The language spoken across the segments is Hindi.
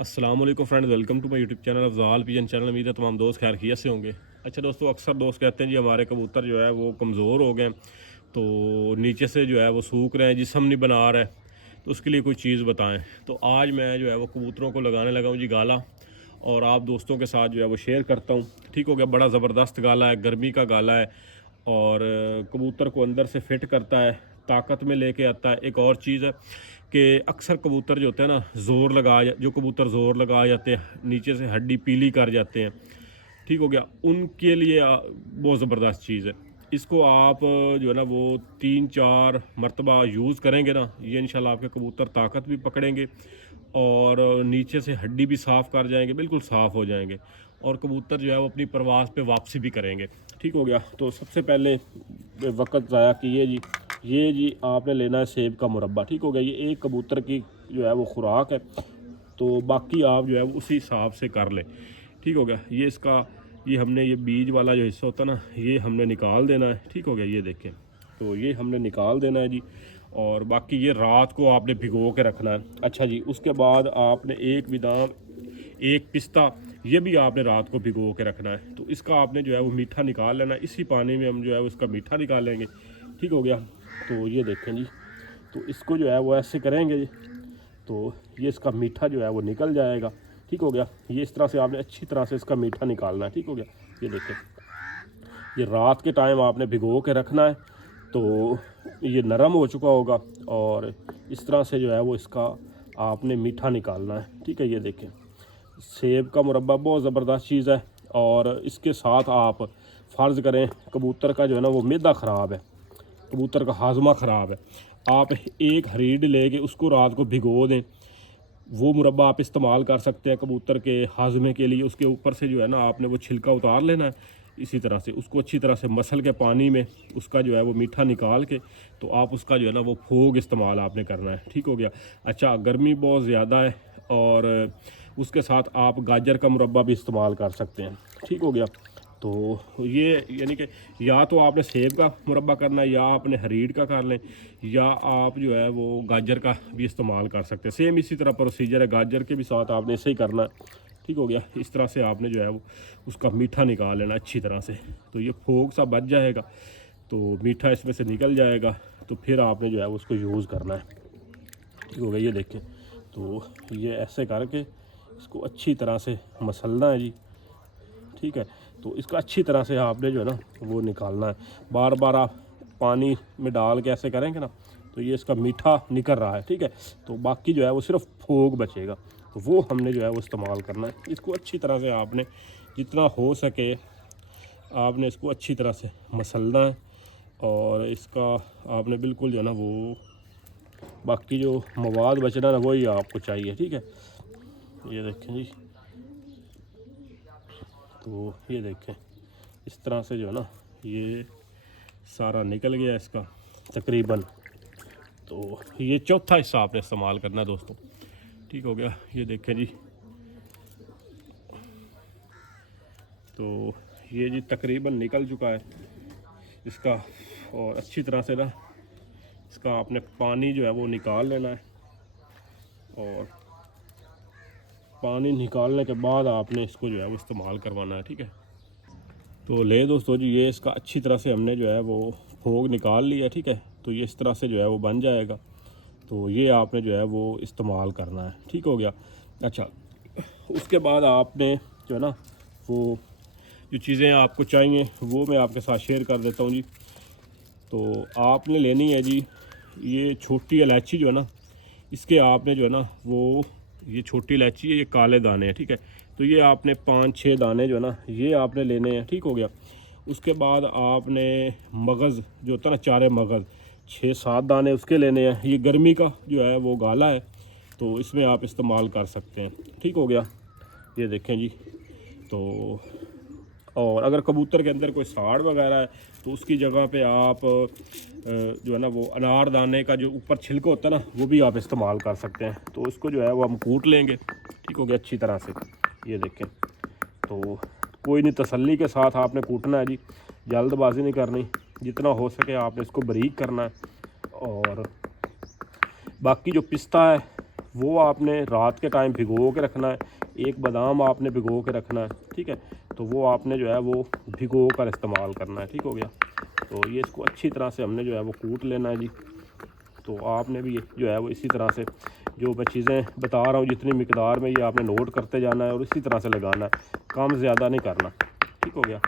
अस्सलाम वालेकुम friend, welcome to my YouTube channel Afzal pigeon channel. उम्मीद है तमाम दोस्त खैर खैरियत से होंगे। अच्छा दोस्तों, अक्सर दोस्त कहते हैं जी हमारे कबूतर जो है वो कमज़ोर हो गए, तो नीचे से जो है वो सूख रहे हैं, जिस्म नहीं बना रहा है, तो उसके लिए कोई चीज़ बताएं। तो आज मैं जो है वो कबूतरों को लगाने लगा हूँ जी गाला, और आप दोस्तों के साथ जो है वो शेयर करता हूँ। ठीक हो गया, बड़ा ज़बरदस्त गाला है, गर्मी का गाला है, और कबूतर को अंदर से फिट करता है, ताकत में लेके आता है। एक और चीज़ है कि अक्सर कबूतर जो होते हैं ना, जो कबूतर ज़ोर लगा जाते हैं, नीचे से हड्डी पीली कर जाते हैं, ठीक हो गया, उनके लिए बहुत ज़बरदस्त चीज़ है। इसको आप जो है ना वो 3-4 मरतबा यूज़ करेंगे ना, ये इंशाल्लाह आपके कबूतर ताकत भी पकड़ेंगे और नीचे से हड्डी भी साफ़ कर जाएंगे, बिल्कुल साफ़ हो जाएंगे, और कबूतर जो है वो अपनी परवाज़ पे वापसी भी करेंगे। ठीक हो गया। तो सबसे पहले वक्त ज़ाया कीजिए जी, ये जी आपने लेना है सेब का मुरब्बा। ठीक हो गया, ये एक कबूतर की जो है वो खुराक है, तो बाकी आप जो है उसी हिसाब से कर लें। ठीक हो गया। ये हमने ये बीज वाला जो हिस्सा होता है ना, ये हमने निकाल देना है। ठीक हो गया, ये देखें, तो ये हमने निकाल देना है जी, और बाकी ये रात को आपने भिगो के रखना है। अच्छा जी, उसके बाद आपने एक बादाम, एक पिस्ता, ये भी आपने रात को भिगो के रखना है। तो इसका आपने जो है वो मीठा निकाल लेना है, इसी पानी में हम जो है उसका मीठा निकालेंगे। ठीक हो गया। तो ये देखें जी, तो इसको जो है वो ऐसे करेंगे जी, तो ये इसका मीठा जो है वो निकल जाएगा। ठीक हो गया। ये इस तरह से आपने अच्छी तरह से इसका मीठा निकालना है। ठीक हो गया। ये देखें, ये रात के टाइम आपने भिगो के रखना है, तो ये नरम हो चुका होगा, और इस तरह से जो है वो इसका आपने मीठा निकालना है। ठीक है, ये देखें, सेब का मुरब्बा बहुत ज़बरदस्त चीज़ है। और इसके साथ आप फ़र्ज़ करें कबूतर का जो है ना वो मैदा ख़राब है, कबूतर का हाजमा ख़राब है, आप एक हरीड लेके उसको रात को भिगो दें, वो मुरब्बा आप इस्तेमाल कर सकते हैं कबूतर के हाजमे के लिए। उसके ऊपर से जो है ना आपने वो छिलका उतार लेना है, इसी तरह से उसको अच्छी तरह से मसल के पानी में उसका जो है वो मीठा निकाल के, तो आप उसका जो है ना वो फोग इस्तेमाल आपने करना है। ठीक हो गया। अच्छा, गर्मी बहुत ज़्यादा है, और उसके साथ आप गाजर का मुरब्बा भी इस्तेमाल कर सकते हैं। ठीक हो गया। तो ये यानी कि या तो आपने सेब का मुरब्बा करना है, या आपने हरीड का कर लें, या आप जो है वो गाजर का भी इस्तेमाल कर सकते हैं। सेम इसी तरह प्रोसीजर है, गाजर के भी साथ आपने ऐसे ही करना है। ठीक हो गया। इस तरह से आपने जो है वो उसका मीठा निकाल लेना अच्छी तरह से, तो ये फोग सा बच जाएगा, तो मीठा इसमें से निकल जाएगा, तो फिर आपने जो है उसको यूज़ करना है। ठीक हो गया। ये देखें, तो ये ऐसे करके इसको अच्छी तरह से मसलना है जी। ठीक है, तो इसको अच्छी तरह से आपने जो है ना वो निकालना है। बार बार आप पानी में डाल के ऐसे करेंगे ना, तो ये इसका मीठा निकल रहा है। ठीक है, तो बाकी जो है वो सिर्फ फोग बचेगा, तो वो हमने जो है वो इस्तेमाल करना है। इसको अच्छी तरह से आपने जितना हो सके आपने इसको अच्छी तरह से मसलना है, और इसका आपने बिल्कुल जो है ना वो बाकी जो मवाद बचना ना वही आपको चाहिए। ठीक है, ये देखें जी, तो ये देखें इस तरह से जो है ना ये सारा निकल गया इसका तकरीबन। तो ये चौथा हिस्सा आपने इस्तेमाल करना है दोस्तों। ठीक हो गया। ये देखें जी, तो ये जी तकरीबन निकल चुका है इसका, और अच्छी तरह से ना इसका आपने पानी जो है वो निकाल लेना है, और पानी निकालने के बाद आपने इसको जो है वो इस्तेमाल करवाना है। ठीक है, तो ले दोस्तों जी, ये इसका अच्छी तरह से हमने जो है वो फोग निकाल लिया। ठीक है, तो ये इस तरह से जो है वो बन जाएगा, तो ये आपने जो है वो इस्तेमाल करना है। ठीक हो गया। अच्छा, उसके बाद आपने जो है ना वो जो चीज़ें आपको चाहिए वो मैं आपके साथ शेयर कर देता हूँ जी। तो आपने लेनी है जी ये छोटी इलायची जो है ना, इसके आपने जो है ना वो ये छोटी इलायची है, ये काले दाने हैं। ठीक है, तो ये आपने 5-6 दाने जो है ना ये आपने लेने हैं। ठीक हो गया। उसके बाद आपने मगज़ जो होता है ना, चारे मगज़ 6-7 दाने उसके लेने हैं। ये गर्मी का जो है वो गाला है, तो इसमें आप इस्तेमाल कर सकते हैं। ठीक हो गया। ये देखें जी, तो और अगर कबूतर के अंदर कोई साड़ वगैरह है, तो उसकी जगह पे आप जो है ना वो अनारदाने का जो ऊपर छिलका होता है ना, वो भी आप इस्तेमाल कर सकते हैं। तो उसको जो है वो हम कूट लेंगे। ठीक हो गया, अच्छी तरह से। ये देखें, तो कोई नहीं, तसल्ली के साथ आपने कूटना है जी, जल्दबाजी नहीं करनी, जितना हो सके आपने इसको बारीक करना है। और बाकी जो पिस्ता है वो आपने रात के टाइम भिगो के रखना है। एक बादाम आपने भिगो के रखना है, ठीक है। तो वो आपने जो है वो भिगो कर इस्तेमाल करना है, ठीक हो गया। तो ये इसको अच्छी तरह से हमने जो है वो कूट लेना है जी। तो आपने भी जो है वो इसी तरह से जो मैं चीज़ें बता रहा हूँ जितनी मिकदार में, ये आपने नोट करते जाना है और इसी तरह से लगाना है, कम ज़्यादा नहीं करना, ठीक हो गया।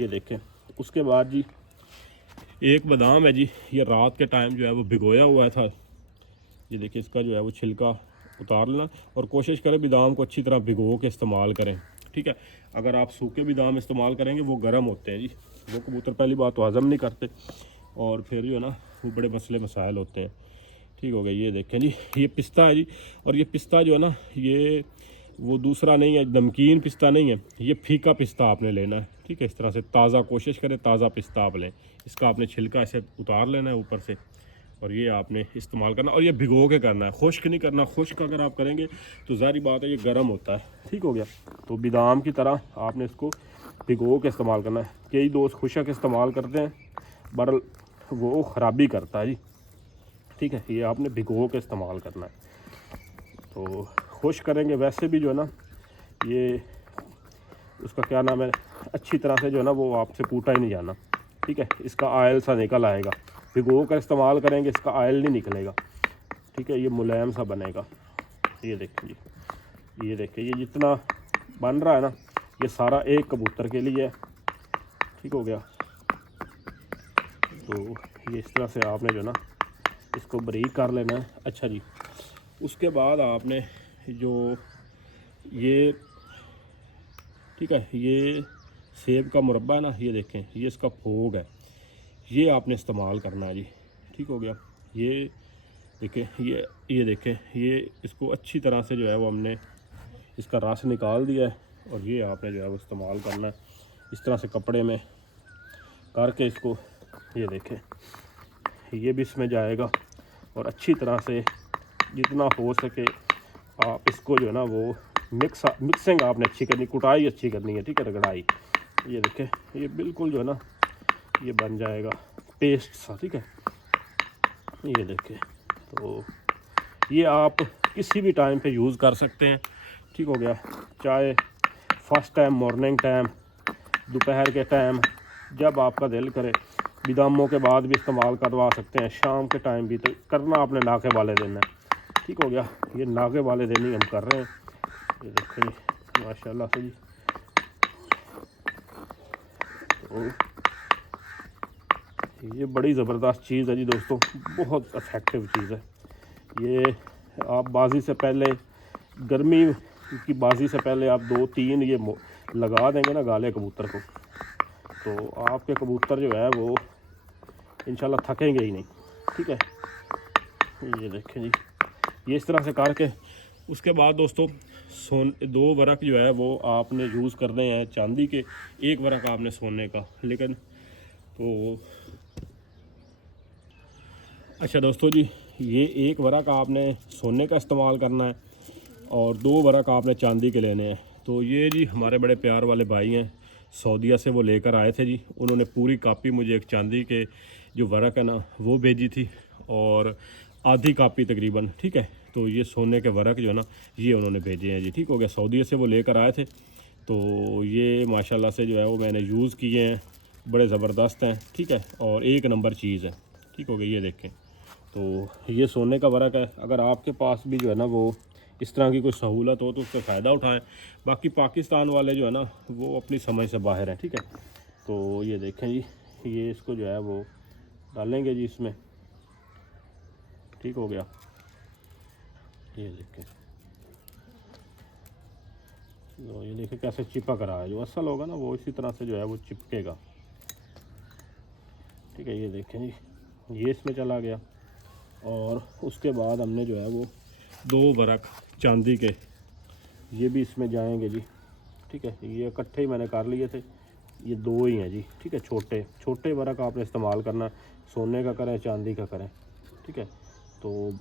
ये देखें, उसके बाद जी एक बादाम है जी, ये रात के टाइम जो है वो भिगोया हुआ था। ये देखिए, इसका जो है वो छिलका उतार लेना और कोशिश करें बादाम को अच्छी तरह भिगो के इस्तेमाल करें, ठीक है। अगर आप सूखे बादाम इस्तेमाल करेंगे वो गर्म होते हैं जी, वो कबूतर पहली बात तो हज़म नहीं करते और फिर जो है ना वो बड़े मसले मसाइल होते हैं, ठीक हो गया। ये देखें जी, ये पिस्ता है जी, और ये पिस्ता जो है ना ये वो दूसरा नहीं है, नमकीन पिस्ता नहीं है, ये फीका पिस्ता आपने लेना है, ठीक है। इस तरह से ताज़ा कोशिश करें, ताज़ा पिस्ता आप लें। इसका आपने छिलका ऐसे उतार लेना है ऊपर से और ये आपने इस्तेमाल करना, और ये भिगो के करना है, खुश्क नहीं करना। खुश्क अगर आप करेंगे तो ज़ाहिर बात है ये गर्म होता है, ठीक हो गया। तो बादाम की तरह आपने इसको भिगो के इस्तेमाल करना है। कई दोस्त खुशक इस्तेमाल करते हैं, बहरहाल वो ख़राबी करता है जी, ठीक है। ये आपने भिगो के इस्तेमाल करना है। तो खुश करेंगे वैसे भी जो है ना ये उसका क्या नाम है, अच्छी तरह से जो है ना वो आपसे कूटा ही नहीं जाना, ठीक है। इसका आयल सा निकल आएगा, भिगो कर इस्तेमाल करेंगे इसका आयल नहीं निकलेगा, ठीक है। ये मुलायम सा बनेगा। ये देखिए जी, ये देखिए, ये जितना बन रहा है ना ये सारा एक कबूतर के लिए है, ठीक हो गया। तो ये इस तरह से आपने जो ना इसको बारीक कर लेना है। अच्छा जी, उसके बाद आपने जो ये, ठीक है, ये सेब का मुरब्बा है ना, ये देखें, ये इसका फोग है, ये आपने इस्तेमाल करना है जी, ठीक हो गया। ये देखें, ये देखें, ये इसको अच्छी तरह से जो है वो हमने इसका रस निकाल दिया है और ये आपने जो है वो इस्तेमाल करना है इस तरह से कपड़े में करके इसको। ये देखें, ये भी इसमें जाएगा और अच्छी तरह से जितना हो सके आप इसको जो है ना वो मिक्सिंग आपने अच्छी करनी, कुटाई अच्छी करनी है, ठीक है, रगड़ाई। ये देखें, ये बिल्कुल जो है ना ये बन जाएगा पेस्ट सा, ठीक है। ये देखें, तो ये आप किसी भी टाइम पे यूज़ कर सकते हैं, ठीक हो गया। चाहे फर्स्ट टाइम मॉर्निंग टाइम, दोपहर के टाइम, जब आपका दिल करे, बादामों के बाद भी इस्तेमाल करवा सकते हैं, शाम के टाइम भी। तो करना आपने नाके वाले दिन है, ठीक हो गया। ये नाके वाले दिन ही हम कर रहे हैं। ये देखें जी, माशाल्लाह से जी। तो ये बड़ी ज़बरदस्त चीज़ है जी दोस्तों, बहुत इफ़ेक्टिव चीज़ है ये। आप बाजी से पहले, गर्मी की बाजी से पहले आप 2-3 ये लगा देंगे ना गाले कबूतर को, तो आपके कबूतर जो है वो इंशाल्लाह थकेंगे ही नहीं, ठीक है। ये देखें जी, ये इस तरह से करके उसके बाद दोस्तों 2 वरक जो है वो आपने यूज़ करने हैं चांदी के, 1 वरक आपने सोने का। लेकिन तो अच्छा दोस्तों जी, ये 1 वरक आपने सोने का इस्तेमाल करना है और 2 वरक आपने चांदी के लेने हैं। तो ये जी हमारे बड़े प्यार वाले भाई हैं, सऊदीया से वो लेकर आए थे जी। उन्होंने पूरी कापी मुझे एक चांदी के जो वरक है ना वो भेजी थी और आधी कापी तकरीबन, ठीक है। तो ये सोने के वरक जो है ना ये उन्होंने भेजे हैं जी, ठीक हो गया। सऊदीया से वो लेकर आए थे, तो ये माशाल्लाह से जो है वो मैंने यूज़ किए हैं, बड़े ज़बरदस्त हैं, ठीक है, और 1 नंबर चीज़ है, ठीक हो गया। ये देखें, तो ये सोने का वरक है। अगर आपके पास भी जो है ना वो इस तरह की कोई सहूलत हो तो उसका फ़ायदा उठाएं। बाकी पाकिस्तान वाले जो है ना वो अपनी समझ से बाहर हैं, ठीक है। तो ये देखें जी, ये इसको जो है वो डालेंगे जी इसमें, ठीक हो गया। ये देखें, तो ये देखें कैसे चिपक रहा है। जो असल होगा ना वो इसी तरह से जो है वो चिपकेगा, ठीक है। ये देखें जी, ये इसमें चला गया और उसके बाद हमने जो है वो 2 वरक चांदी के ये भी इसमें जाएंगे जी, ठीक है। ये इकट्ठे ही मैंने कर लिए थे, ये 2 ही हैं जी, ठीक है। छोटे छोटे वरक आपने इस्तेमाल करना, सोने का करें चांदी का करें, ठीक है। तो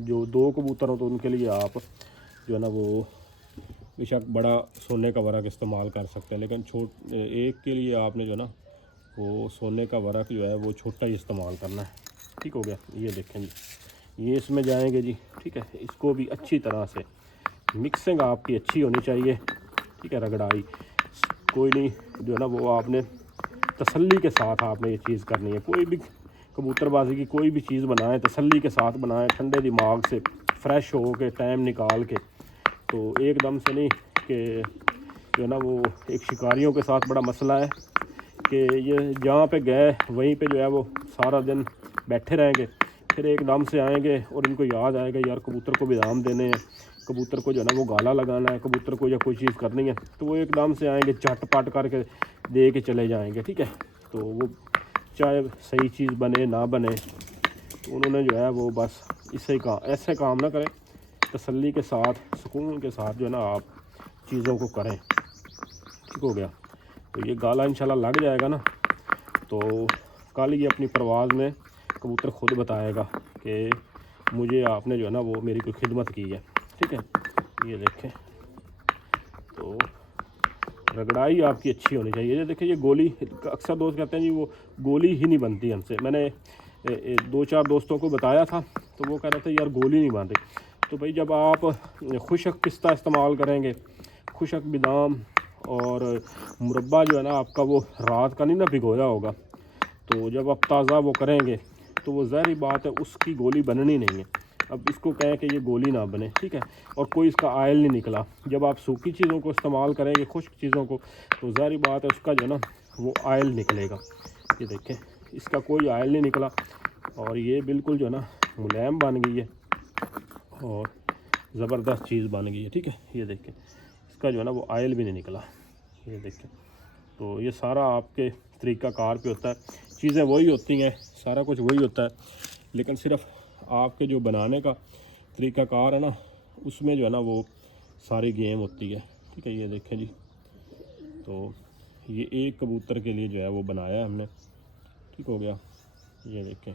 जो 2 कबूतर हो तो उनके लिए आप जो है ना वो बेशक बड़ा सोने का वरक इस्तेमाल कर सकते हैं, लेकिन एक के लिए आपने जो है ना वो सोने का वरक जो है वो छोटा ही इस्तेमाल करना है, ठीक हो गया। ये देखें जी, ये इसमें जाएंगे जी। ठीक है, इसको भी अच्छी तरह से मिक्सिंग आपकी अच्छी होनी चाहिए। ठीक है, रगड़ाई कोई नहीं जो है ना वो आपने तसल्ली के साथ आपने ये चीज़ करनी है। कोई भी कबूतरबाजी की कोई भी चीज़ बनाएं तसल्ली के साथ बनाएं, ठंडे दिमाग से, फ्रेश हो के, टाइम निकाल के। तो एकदम से नहीं कि जो है ना वो एक शिकारियों के साथ बड़ा मसला है कि ये जहाँ पे गए वहीं पे जो है वो सारा दिन बैठे रहेंगे, फिर एकदम से आएंगे और इनको याद आएगा यार कबूतर को भी दाम देने हैं, कबूतर को जो है ना वो गाला लगाना है, कबूतर को या कोई चीज़ करनी है, तो वो एकदम से आएंगे झटपट करके दे के चले जाएंगे। ठीक है, तो वो चाहे सही चीज़ बने ना बने, तो उन्होंने जो है वो बस इससे ऐसे काम ना करें, तसल्ली के साथ सुकून के साथ जो है ना आप चीज़ों को करें। ठीक हो गया। तो ये गाला इंशाल्लाह लग जाएगा ना, तो कल ये अपनी परवाज़ में कबूतर खुद बताएगा कि मुझे आपने जो है ना वो मेरी कोई खिदमत की है। ठीक है, ये देखें, तो रगड़ाई आपकी अच्छी होनी चाहिए। ये देखिए, ये गोली अक्सर दोस्त कहते हैं जी वो गोली ही नहीं बनती हमसे। मैंने 2-4 दोस्तों को बताया था, तो वो कह रहे थे यार गोली नहीं बन रही। तो भाई जब आप खुशक पिस्ता इस्तेमाल करेंगे, खुशक बादाम और मुरब्बा जो है ना आपका वो रात का नहीं ना भिगोया होगा, तो जब आप ताज़ा वो करेंगे तो वो ज़ाहिर बात है उसकी गोली बननी नहीं है। अब इसको कहें कि ये गोली ना बने। ठीक है, और कोई इसका आयल नहीं निकला। जब आप सूखी चीज़ों को इस्तेमाल करेंगे, खुश्क चीज़ों को, तो ज़ाहिर बात है उसका जो है ना वो आयल निकलेगा। ये देखें, इसका कोई आयल नहीं निकला और ये बिल्कुल जो है ना मुलायम बन गई है और ज़बरदस्त चीज़ बन गई है। ठीक है, ये देखें, इसका जो है ना वो आयल भी नहीं निकला। ये देखें, तो ये सारा आपके तरीक़ाकार पे होता है। चीज़ें वही होती हैं, सारा कुछ वही होता है, लेकिन सिर्फ आपके जो बनाने का तरीक़ाकार है ना, उसमें जो है ना वो सारी गेम होती है। ठीक है, ये देखें जी, तो ये एक कबूतर के लिए जो है वो बनाया है हमने। ठीक हो गया, ये देखें,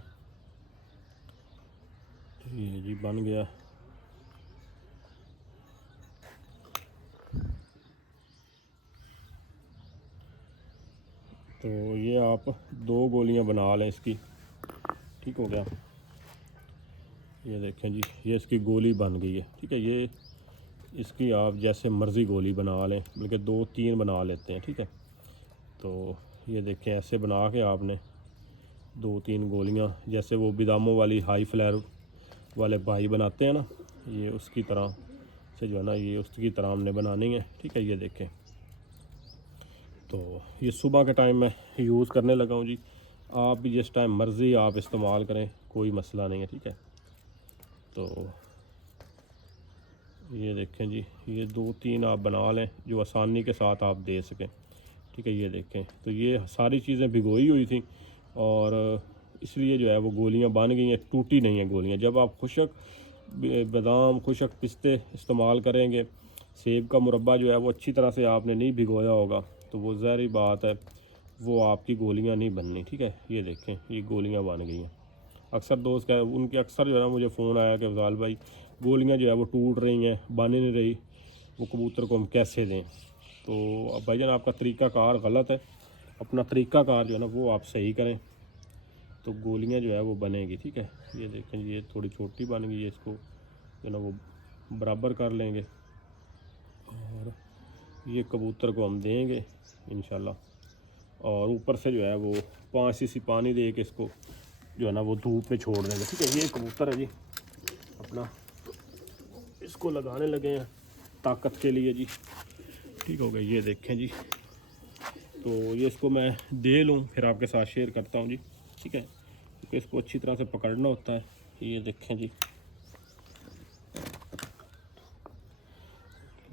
ये जी बन गया। तो ये आप 2 गोलियां बना लें इसकी। ठीक हो गया, ये देखें जी, ये इसकी गोली बन गई है। ठीक है, ये इसकी आप जैसे मर्ज़ी गोली बना लें, बल्कि 2-3 बना लेते हैं। ठीक है, तो ये देखें, ऐसे बना के आपने 2-3 गोलियां, जैसे वो बादामों वाली हाई फ्लेयर वाले भाई बनाते हैं ना, ये उसकी तरह से जो है ना ये उसकी तरह हमने बनानी है। ठीक है, ये देखें, तो ये सुबह के टाइम में यूज़ करने लगा हूँ जी। आप भी जिस टाइम मर्ज़ी आप इस्तेमाल करें, कोई मसला नहीं है। ठीक है, तो ये देखें जी, ये 2-3 आप बना लें जो आसानी के साथ आप दे सकें। ठीक है, ये देखें, तो ये सारी चीज़ें भिगोई हुई थी और इसलिए जो है वो गोलियां बन गई हैं, टूटी नहीं हैं गोलियां। जब आप खुशक बादाम, खुशक पिस्ते इस्तेमाल करेंगे, सेब का मुरब्बा जो है वो अच्छी तरह से आपने नहीं भिगोया होगा, तो वो ज़ाहिर बात है वो आपकी गोलियां नहीं बननी। ठीक है, ये देखें, ये गोलियां बन गई हैं। अक्सर दोस्त क्या उनके अक्सर जो है ना मुझे फ़ोन आया कि अफ़ज़ाल भाई गोलियां जो है वो टूट रही हैं, बन नहीं रही, वो कबूतर को हम कैसे दें। तो अब भाईजान आपका तरीक़ाकार गलत है, अपना तरीक़ाकार जो है ना वो आप सही करें, तो गोलियां जो है वो बनेगी। ठीक है, ये देखें, ये थोड़ी छोटी बन गई है, इसको जो है ना वो बराबर कर लेंगे और ये कबूतर को हम देंगे इंशाल्लाह। और ऊपर से जो है वो 5 सीसी पानी दे के इसको जो है ना वो धूप में छोड़ देंगे। ठीक है, ये कबूतर है जी अपना, इसको लगाने लगे हैं ताकत के लिए जी। ठीक हो गया, ये देखें जी, तो ये इसको मैं दे लूँ फिर आपके साथ शेयर करता हूँ जी। ठीक है, क्योंकि इसको अच्छी तरह से पकड़ना होता है। ये देखें जी,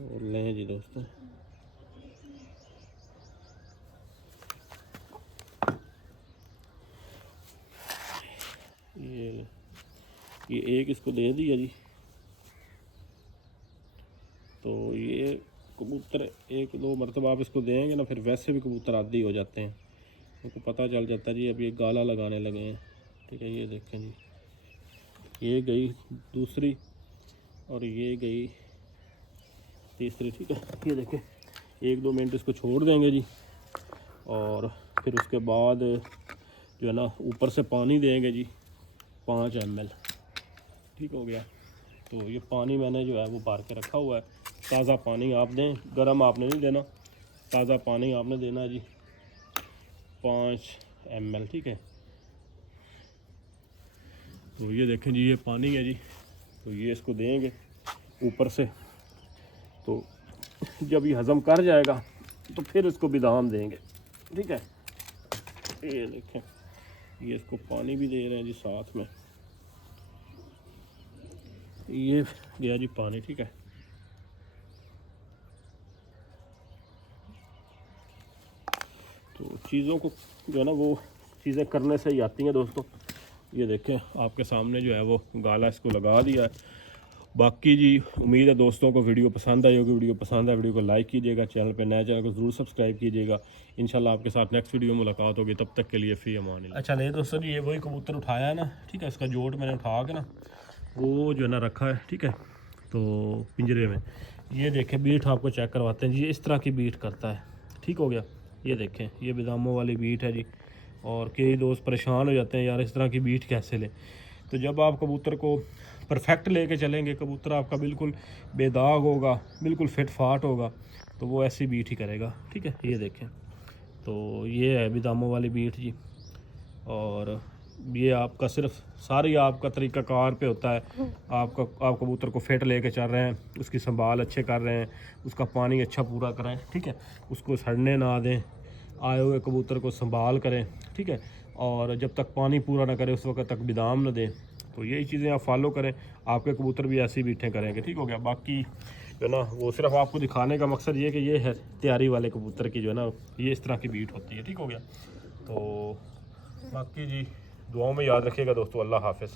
और लें जी दोस्तों, ये एक इसको दे दिया जी। तो ये कबूतर 1-2 मरतबा आप इसको देंगे ना, फिर वैसे भी कबूतर आदी हो जाते हैं, उनको पता चल जाता है जी अब ये गाला लगाने लगे हैं। ठीक है, ये देखें जी, ये गई दूसरी और ये गई तीसरी। ठीक है, ये देखें, 1-2 मिनट इसको छोड़ देंगे जी और फिर उसके बाद जो है ना ऊपर से पानी देंगे जी 5 ml। ठीक हो गया। तो ये पानी मैंने जो है वो भर के रखा हुआ है। ताज़ा पानी आप दें, गर्म आपने नहीं देना, ताज़ा पानी आपने देना है जी 5 ml, ठीक है। तो ये देखें जी, ये पानी है जी, तो ये इसको देंगे ऊपर से। तो जब ये हज़म कर जाएगा तो फिर इसको बादाम देंगे, ठीक है। ये देखें, ये इसको पानी भी दे रहे हैं जी साथ में। ये गया जी पानी, ठीक है। तो चीज़ों को जो है ना वो चीज़ें करने से ही आती हैं दोस्तों। ये देखें आपके सामने जो है वो गाला इसको लगा दिया है। बाकी जी उम्मीद है दोस्तों को वीडियो पसंद आई होगी। वीडियो पसंद है वीडियो को लाइक कीजिएगा, चैनल पे नए चैनल को ज़रूर सब्सक्राइब कीजिएगा। इंशाल्लाह आपके साथ नेक्स्ट वीडियो में मुलाकात होगी, तब तक के लिए फ़ी अमान अल्लाह। अच्छा नहीं दोस्तों जी, ये वही कबूतर उठाया है ना, ठीक है। इसका जोड़ मैंने उठा के ना वो जो है ना रखा है, ठीक है। तो पिंजरे में ये देखें बीट आपको चेक करवाते हैं जी। इस तरह की बीट करता है, ठीक हो गया। ये देखें, ये बादामों वाली बीट है जी। और कई दोस्त परेशान हो जाते हैं यार इस तरह की बीट कैसे लें। तो जब आप कबूतर को परफेक्ट लेके चलेंगे, कबूतर आपका बिल्कुल बेदाग होगा, बिल्कुल फिट फाट होगा, तो वो ऐसी बीट ही करेगा, ठीक है। ये देखें, तो ये है बादामों वाली बीट जी। और ये आपका सिर्फ सारी आपका तरीक़ाकार पे होता है। आप कबूतर को फिट लेके चल रहे हैं, उसकी संभाल अच्छे कर रहे हैं, उसका पानी अच्छा पूरा कराएं, ठीक है। उसको सड़ने ना दें, आए हुए कबूतर को संभाल करें, ठीक है। और जब तक पानी पूरा ना करे उस वक्त तक बादाम न दें। तो यही चीज़ें आप फॉलो करें, आपके कबूतर भी ऐसी बीटें करेंगे, ठीक हो गया। बाकी जो है ना वो सिर्फ आपको दिखाने का मकसद ये कि ये है तैयारी वाले कबूतर की जो है ना ये इस तरह की बीट होती है, ठीक हो गया। तो बाकी जी दुआओं में याद रखिएगा दोस्तों। अल्लाह हाफ़िज़।